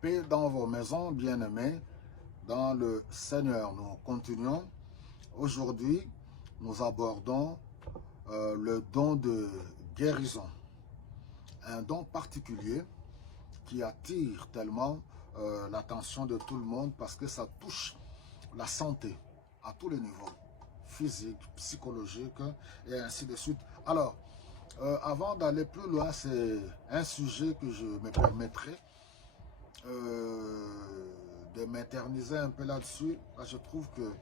Paix dans vos maisons, bien-aimés, dans le Seigneur. Nous continuons. Aujourd'hui, nous abordons le don de guérison. Un don particulier qui attire tellement l'attention de tout le monde parce que ça touche la santé à tous les niveaux, physique, psychologique et ainsi de suite. Alors, avant d'aller plus loin, c'est un sujet que je me permettrai de m'éterniser un peu là-dessus. Je trouve que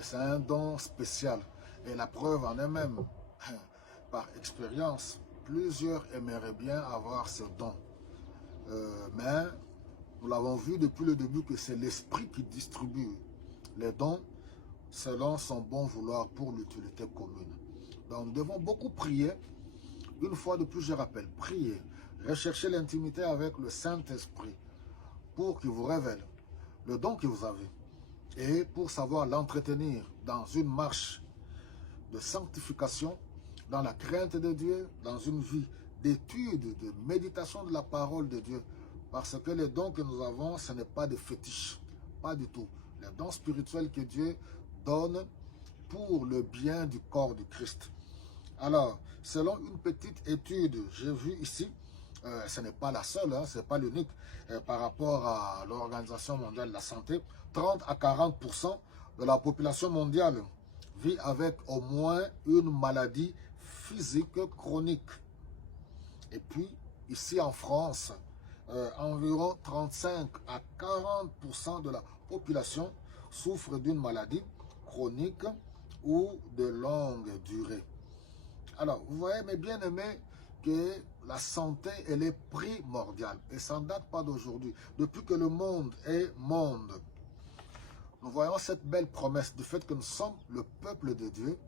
c'est un don spécial. Et la preuve en elle-même, par expérience, plusieurs aimeraient bien avoir ce don. Mais nous l'avons vu depuis le début que c'est l'esprit qui distribue les dons selon son bon vouloir pour l'utilité commune. Donc nous devons beaucoup prier. Une fois de plus, je rappelle, prier, rechercher l'intimité avec le Saint-Esprit pour qu'il vous révèle le don que vous avez et pour savoir l'entretenir dans une marche de sanctification, dans la crainte de Dieu, dans une vie d'étude, de méditation de la parole de Dieu. Parce que les dons que nous avons, ce n'est pas des fétiches, pas du tout. Les dons spirituels que Dieu donne pour le bien du corps du Christ. Alors, selon une petite étude, j'ai vu ici, ce n'est pas la seule, ce n'est pas l'unique, par rapport à l'Organisation mondiale de la santé, 30 à 40% de la population mondiale vit avec au moins une maladie physique chronique. Et puis, ici en France, environ 35 à 40% de la population souffre d'une maladie chronique ou de longue durée. Alors, vous voyez, mes bien-aimés, que la santé, elle est primordiale. Et ça ne date pas d'aujourd'hui. Depuis que le monde est monde, nous voyons cette belle promesse du fait que nous sommes le peuple de Dieu.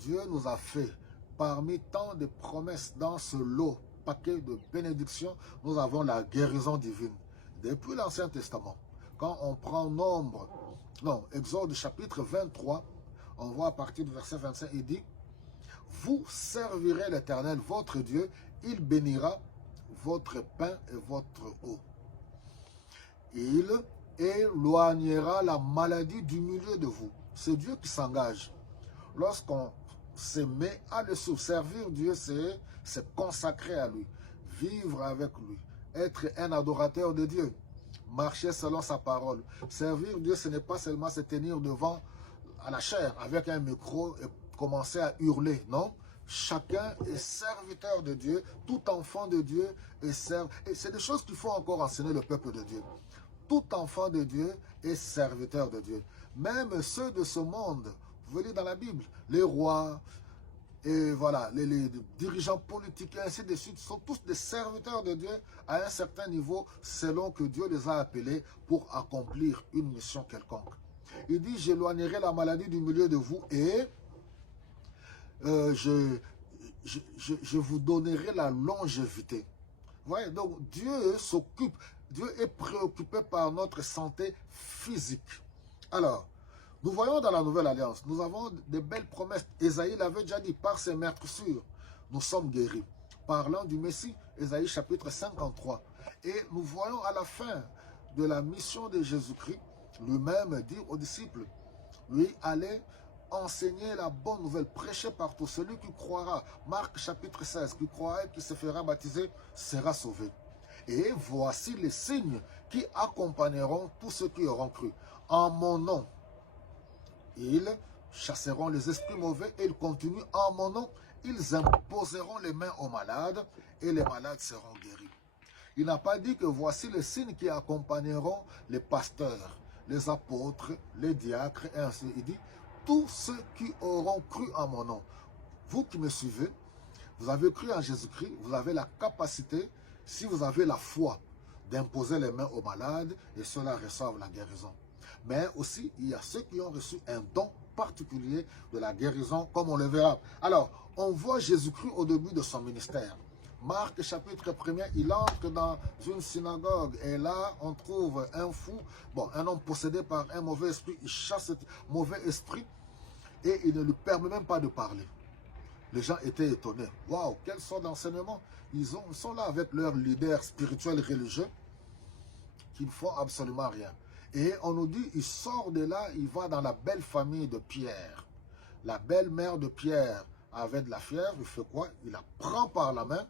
Dieu nous a fait, parmi tant de promesses dans ce lot, paquet de bénédictions, nous avons la guérison divine. Depuis l'Ancien Testament, quand on prend Exode chapitre 23, on voit à partir du verset 25, il dit: vous servirez l'Éternel, votre Dieu, il bénira votre pain et votre eau. Il éloignera la maladie du milieu de vous. C'est Dieu qui s'engage. Lorsqu'on se met à le servir Dieu, c'est consacrer à lui, vivre avec lui, être un adorateur de Dieu, marcher selon sa parole. Servir Dieu, ce n'est pas seulement se tenir devant à la chair avec un micro et commencer à hurler, non. Chacun est serviteur de Dieu, tout enfant de Dieu est serviteur. Et c'est des choses qu'il faut encore enseigner le peuple de Dieu. Tout enfant de Dieu est serviteur de Dieu. Même ceux de ce monde, vous voyez dans la Bible, les rois, et voilà, les dirigeants politiques et ainsi de suite, sont tous des serviteurs de Dieu à un certain niveau, selon que Dieu les a appelés pour accomplir une mission quelconque. Il dit: j'éloignerai la maladie du milieu de vous et je vous donnerai la longévité. Vous voyez, donc Dieu s'occupe, Dieu est préoccupé par notre santé physique. Alors, nous voyons dans la Nouvelle Alliance, nous avons de belles promesses. Ésaïe l'avait déjà dit, par ses meurtrissures, nous sommes guéris. Parlant du Messie, Ésaïe chapitre 53. Et nous voyons à la fin de la mission de Jésus-Christ, lui-même dire aux disciples, lui, allez enseigner la bonne nouvelle, prêcher partout. Celui qui croira, Marc chapitre 16, qui croira et qui se fera baptiser, sera sauvé. Et voici les signes qui accompagneront tous ceux qui auront cru. En mon nom, ils chasseront les esprits mauvais et ils continuent. En mon nom, ils imposeront les mains aux malades et les malades seront guéris. Il n'a pas dit que voici les signes qui accompagneront les pasteurs, les apôtres, les diacres, et ainsi. Il dit, tous ceux qui auront cru en mon nom. Vous qui me suivez, vous avez cru en Jésus-Christ, vous avez la capacité, si vous avez la foi, d'imposer les mains aux malades et ceux-là reçoivent la guérison. Mais aussi, il y a ceux qui ont reçu un don particulier de la guérison, comme on le verra. Alors, on voit Jésus-Christ au début de son ministère. Marc chapitre 1er, il entre dans une synagogue et là, on trouve un fou, un homme possédé par un mauvais esprit. Il chasse ce mauvais esprit et il ne lui permet même pas de parler. Les gens étaient étonnés. Waouh, quelle sorte d'enseignement! Ils sont là avec leur leader spirituel religieux. qui ne font absolument rien. Et on nous dit, il sort de là, il va dans la belle famille de Pierre. La belle-mère de Pierre avait de la fièvre, il fait quoi? Il la prend par la main,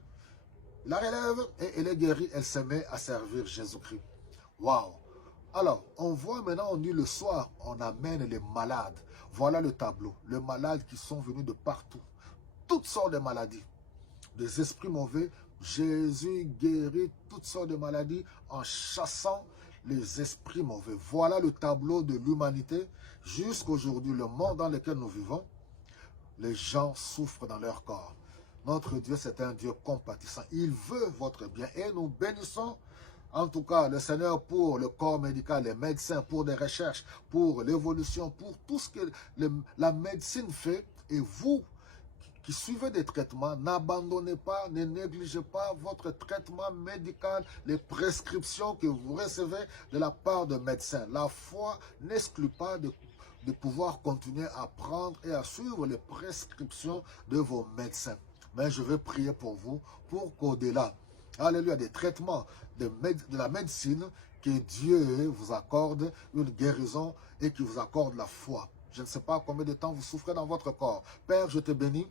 la relève et elle est guérie, elle se met à servir Jésus-Christ. Waouh! Alors, on voit maintenant, on dit le soir, on amène les malades. Voilà le tableau. Les malades qui sont venus de partout. Toutes sortes de maladies. Des esprits mauvais. Jésus guérit toutes sortes de maladies en chassant les esprits mauvais. Voilà le tableau de l'humanité. Jusqu'aujourd'hui, le monde dans lequel nous vivons, les gens souffrent dans leur corps. Notre Dieu, c'est un Dieu compatissant. Il veut votre bien et nous bénissons en tout cas le Seigneur pour le corps médical, les médecins, pour des recherches, pour l'évolution, pour tout ce que la médecine fait. Et vous qui suivez des traitements, n'abandonnez pas, ne négligez pas votre traitement médical, les prescriptions que vous recevez de la part de médecins. La foi n'exclut pas de pouvoir continuer à prendre et à suivre les prescriptions de vos médecins. Mais je vais prier pour vous, pour qu'au-delà, alléluia, des traitements de la médecine, que Dieu vous accorde une guérison et qu'il vous accorde la foi. Je ne sais pas combien de temps vous souffrez dans votre corps. Père, je te bénis,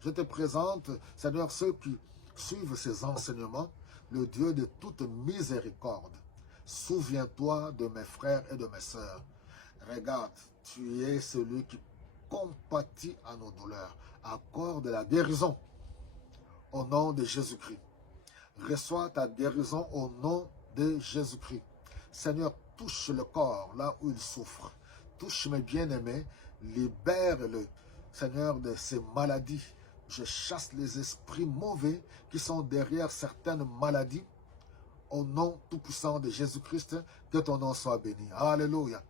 je te présente, Seigneur, ceux qui suivent ces enseignements, le Dieu de toute miséricorde. Souviens-toi de mes frères et de mes sœurs. Regarde, tu es celui qui compatit à nos douleurs. Accorde la guérison au nom de Jésus-Christ. Reçois ta guérison au nom de Jésus-Christ. Seigneur, touche le corps là où il souffre. Touche mes bien-aimés. Libère-le, Seigneur, de ces maladies. Je chasse les esprits mauvais qui sont derrière certaines maladies. Au nom tout-puissant de Jésus-Christ, que ton nom soit béni. Alléluia.